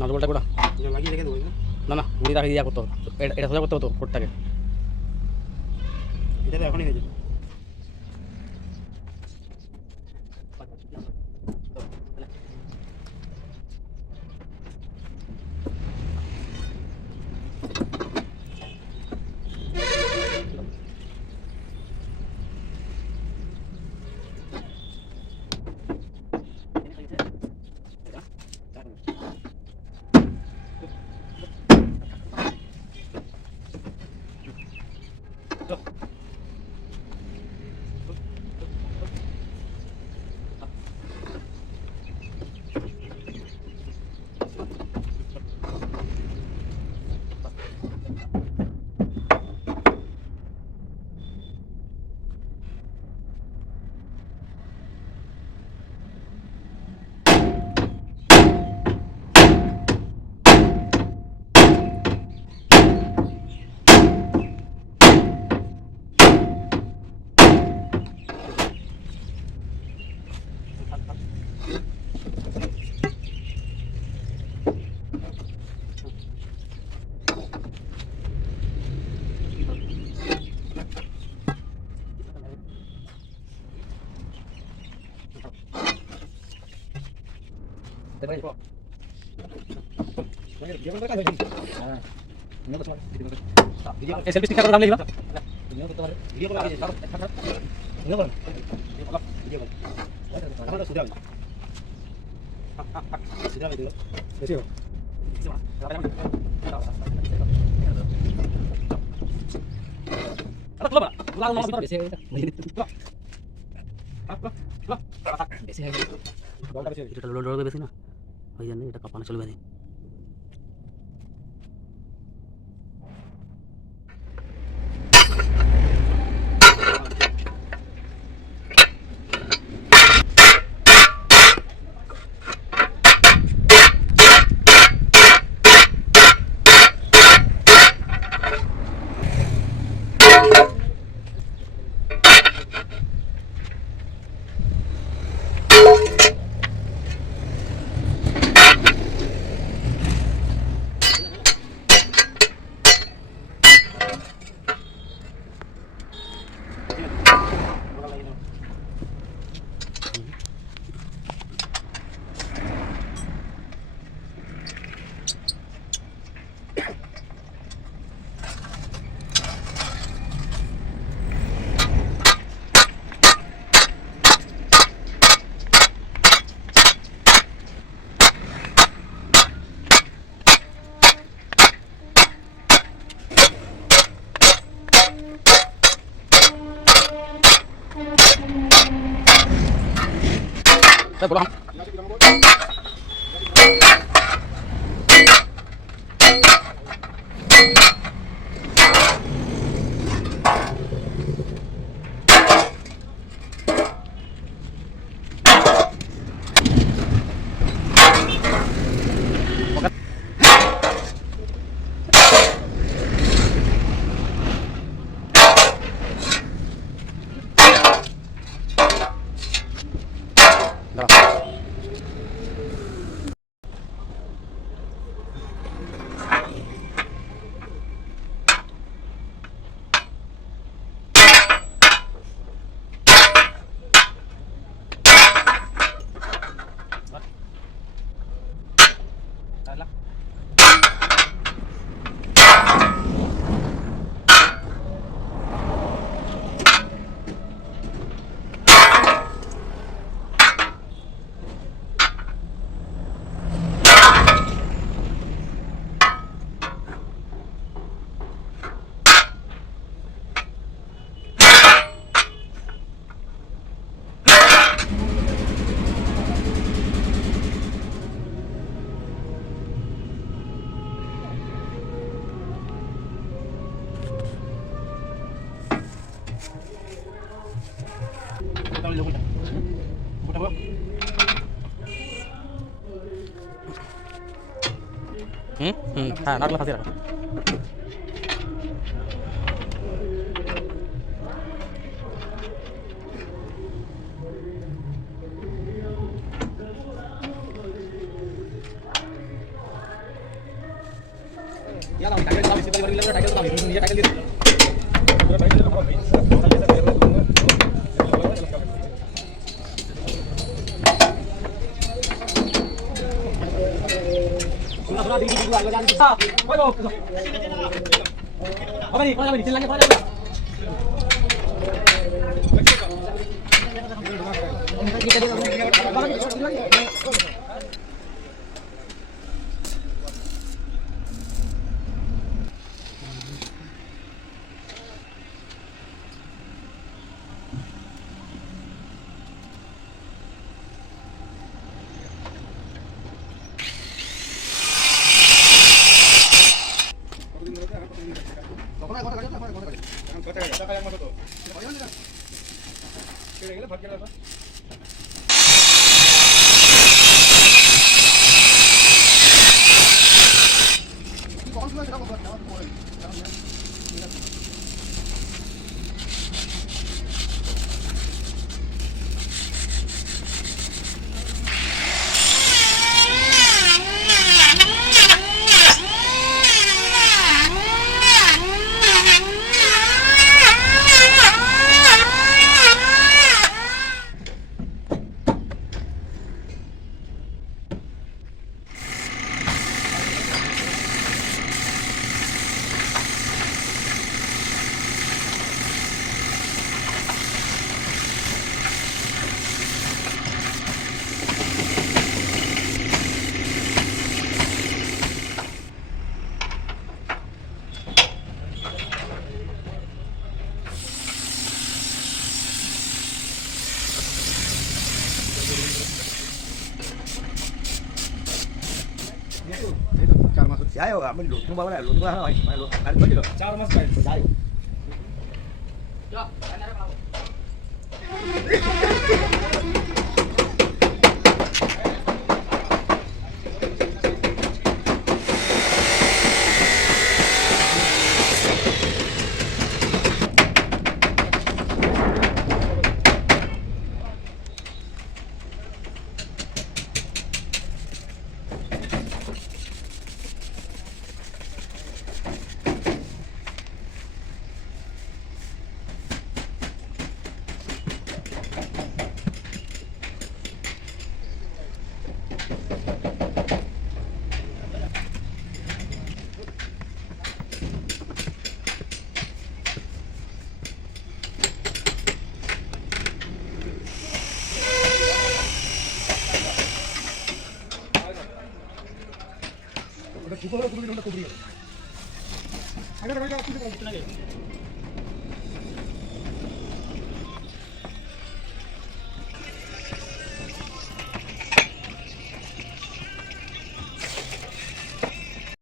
নর্মালটা কোটা লাগিয়ে রেখে দেবো না না গুড়ি রাখি দিয়া করতে হবে এটা সোজা করতে হতো কোটটাকে এটা তো এখনই হয়ে যাবে সেলফি স্টিক দাম নিলাম ভিডিও করতে পারে ভিডিও করে ভিডিও করেন ভিডিও করেন এখন তো সুবিধা হবে সুবিধা হবে বেশি হবে আরে চলো না লাল মাল বেশি হয়ে গেছে বেশি হয়ে গেছে বলটা বেশি এটা লোড বেশি না ওই জন্য এটা কাপানো চলবে না बोला Boleh boleh. Buat apa? हाँ नाक में फंसे रखो या ना टाइगर का सिंपल वाली लगा टाइगर का ये टाइगर ले पूरा टाइगर ले भाई सुना दी आगे जान सा बोलो अबे नहीं चल लगे पड़ा Saya juga belum, cuma mana belum, cuma mana, belum, ada betul. 4 mas baik. Baik. Ya, ada apa? Udah cukup lah, udah cubrir. Ada